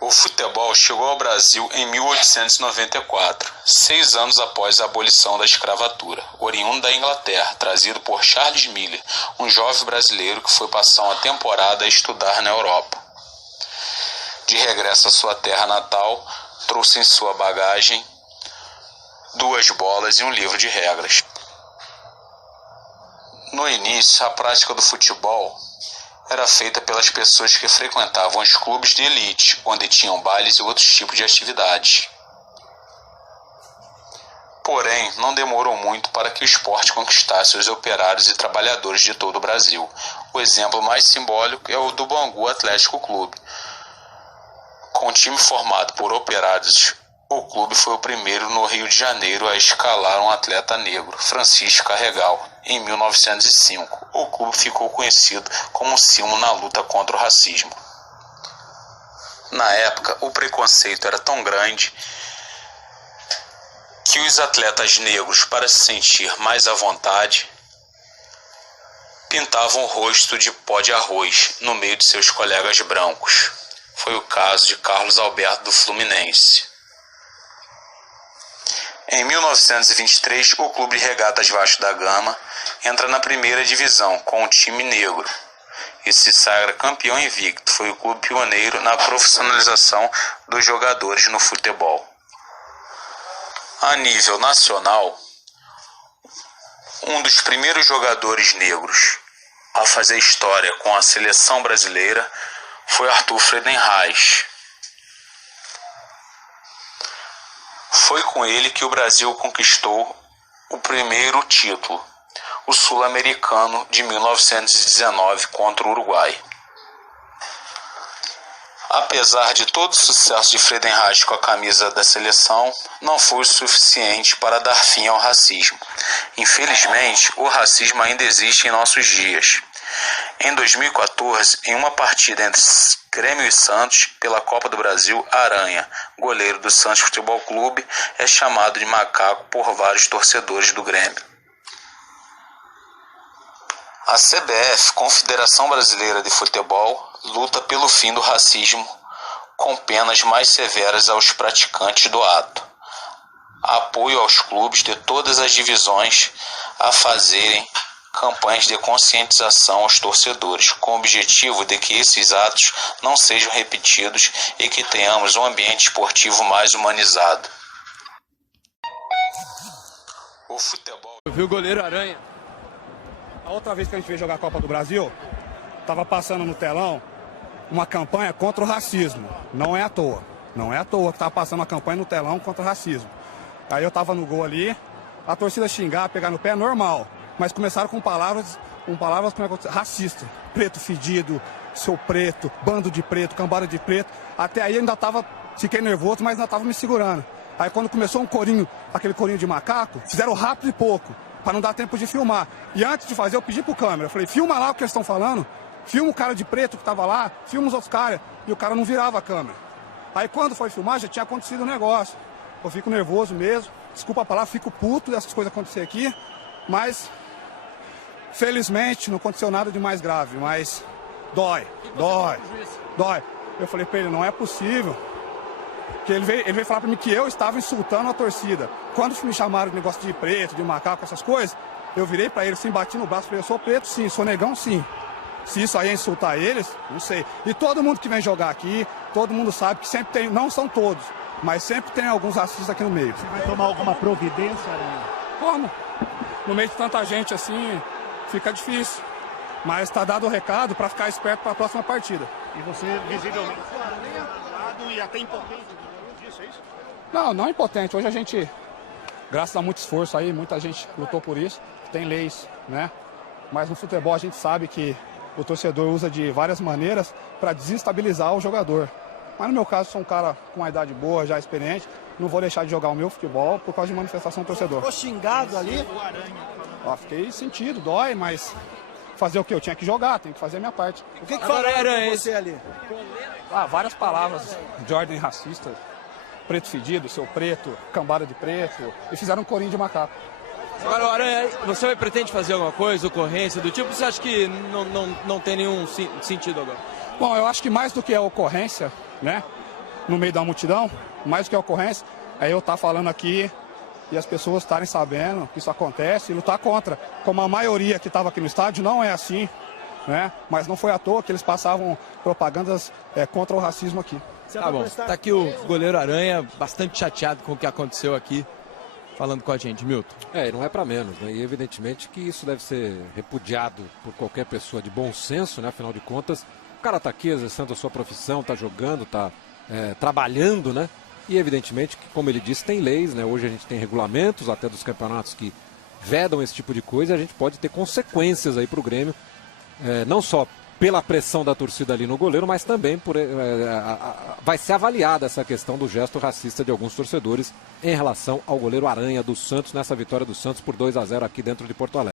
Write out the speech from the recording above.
O futebol chegou ao Brasil em 1894, 6 anos após a abolição da escravatura, oriundo da Inglaterra, trazido por Charles Miller, um jovem brasileiro que foi passar uma temporada a estudar na Europa. De regresso à sua terra natal, trouxe em sua bagagem 2 bolas e um livro de regras. No início, a prática do futebol era feita pelas pessoas que frequentavam os clubes de elite, onde tinham bailes e outros tipos de atividades. Porém, não demorou muito para que o esporte conquistasse os operários e trabalhadores de todo o Brasil. O exemplo mais simbólico é o do Bangu Atlético Clube. Com um time formado por operários, o clube foi o primeiro no Rio de Janeiro a escalar um atleta negro, Francisco Carregal. Em 1905, o clube ficou conhecido como um símbolo na luta contra o racismo. Na época, o preconceito era tão grande que os atletas negros, para se sentir mais à vontade, pintavam o rosto de pó de arroz no meio de seus colegas brancos. Foi o caso de Carlos Alberto do Fluminense. Em 1923, o Clube de Regatas Vasco da Gama entra na primeira divisão com um time negro e se sagra campeão invicto. Foi o clube pioneiro na profissionalização dos jogadores no futebol. A nível nacional, um dos primeiros jogadores negros a fazer história com a seleção brasileira foi Arthur Friedenreich. Foi com ele que o Brasil conquistou o primeiro título, o Sul-Americano de 1919 contra o Uruguai. Apesar de todo o sucesso de Friedenreich com a camisa da seleção, não foi o suficiente para dar fim ao racismo. Infelizmente, o racismo ainda existe em nossos dias. Em 2014, em uma partida entre Grêmio e Santos, pela Copa do Brasil, Aranha, goleiro do Santos Futebol Clube, é chamado de macaco por vários torcedores do Grêmio. A CBF, Confederação Brasileira de Futebol, luta pelo fim do racismo, com penas mais severas aos praticantes do ato. Apoio aos clubes de todas as divisões a fazerem campanhas de conscientização aos torcedores, com o objetivo de que esses atos não sejam repetidos e que tenhamos um ambiente esportivo mais humanizado. O futebol... Eu vi o goleiro Aranha. A outra vez que a gente veio jogar a Copa do Brasil, estava passando no telão uma campanha contra o racismo. Não é à toa. Não é à toa que estava passando uma campanha no telão contra o racismo. Aí eu estava no gol ali, a torcida xingar, pegar no pé, normal. Mas começaram com palavras racistas. Preto fedido, seu preto, bando de preto, cambada de preto. Até aí eu ainda fiquei nervoso, mas ainda estava me segurando. Aí quando começou um corinho, aquele corinho de macaco, fizeram rápido e pouco, para não dar tempo de filmar. E antes de fazer, eu pedi pro câmera, eu falei, filma lá o que eles estão falando, filma o cara de preto que estava lá, filma os outros caras. E o cara não virava a câmera. Aí quando foi filmar, já tinha acontecido o negócio. Eu fico nervoso mesmo, desculpa a palavra, fico puto dessas coisas acontecer aqui, mas... felizmente não aconteceu nada de mais grave, mas dói. Eu falei pra ele, não é possível. Que ele veio falar pra mim que eu estava insultando a torcida. Quando me chamaram de negócio de preto, de macaco, essas coisas, eu virei pra ele, assim, bati no braço, falei, eu sou preto sim, sou negão sim. Se isso aí é insultar eles, não sei. E todo mundo que vem jogar aqui, todo mundo sabe que sempre tem, não são todos, mas sempre tem alguns racistas aqui no meio. Você vai tomar alguma providência, né? Como? No meio de tanta gente assim... fica difícil, mas está dado o recado para ficar esperto para a próxima partida. E você visivelmente e até impotente disso, é isso? Não impotente. Hoje a gente, graças a muito esforço aí, muita gente lutou por isso, tem leis, né? Mas no futebol a gente sabe que o torcedor usa de várias maneiras para desestabilizar o jogador. Mas no meu caso, sou um cara com uma idade boa, já experiente, não vou deixar de jogar o meu futebol por causa de manifestação do torcedor. Ficou xingado ali? Fiquei sentido, dói, mas fazer o que? Eu tinha que jogar, tenho que fazer a minha parte. O que falaram pra você ali? Várias palavras de ordem racista. Preto fedido, seu preto, cambada de preto, e fizeram um corinho de macaco. Agora, Aranha, você pretende fazer alguma coisa, ocorrência do tipo, você acha que não tem nenhum sentido agora? Bom, eu acho que mais do que a ocorrência, né? no meio da multidão, mais do que a ocorrência, é eu estar falando aqui e as pessoas estarem sabendo que isso acontece e lutar contra. Como a maioria que estava aqui no estádio não é assim, né? Mas não foi à toa que eles passavam propagandas contra o racismo aqui. Tá bom, tá aqui o goleiro Aranha, bastante chateado com o que aconteceu aqui, falando com a gente, Milton. E não é para menos, né? E evidentemente que isso deve ser repudiado por qualquer pessoa de bom senso, né? Afinal de contas, o cara tá aqui exercendo a sua profissão, tá jogando, tá trabalhando, né? E evidentemente que, como ele disse, tem leis, né? Hoje a gente tem regulamentos até dos campeonatos que vedam esse tipo de coisa, e a gente pode ter consequências aí pro Grêmio, não só pela pressão da torcida ali no goleiro, mas também vai ser avaliada essa questão do gesto racista de alguns torcedores em relação ao goleiro Aranha do Santos, nessa vitória do Santos por 2-0 aqui dentro de Porto Alegre.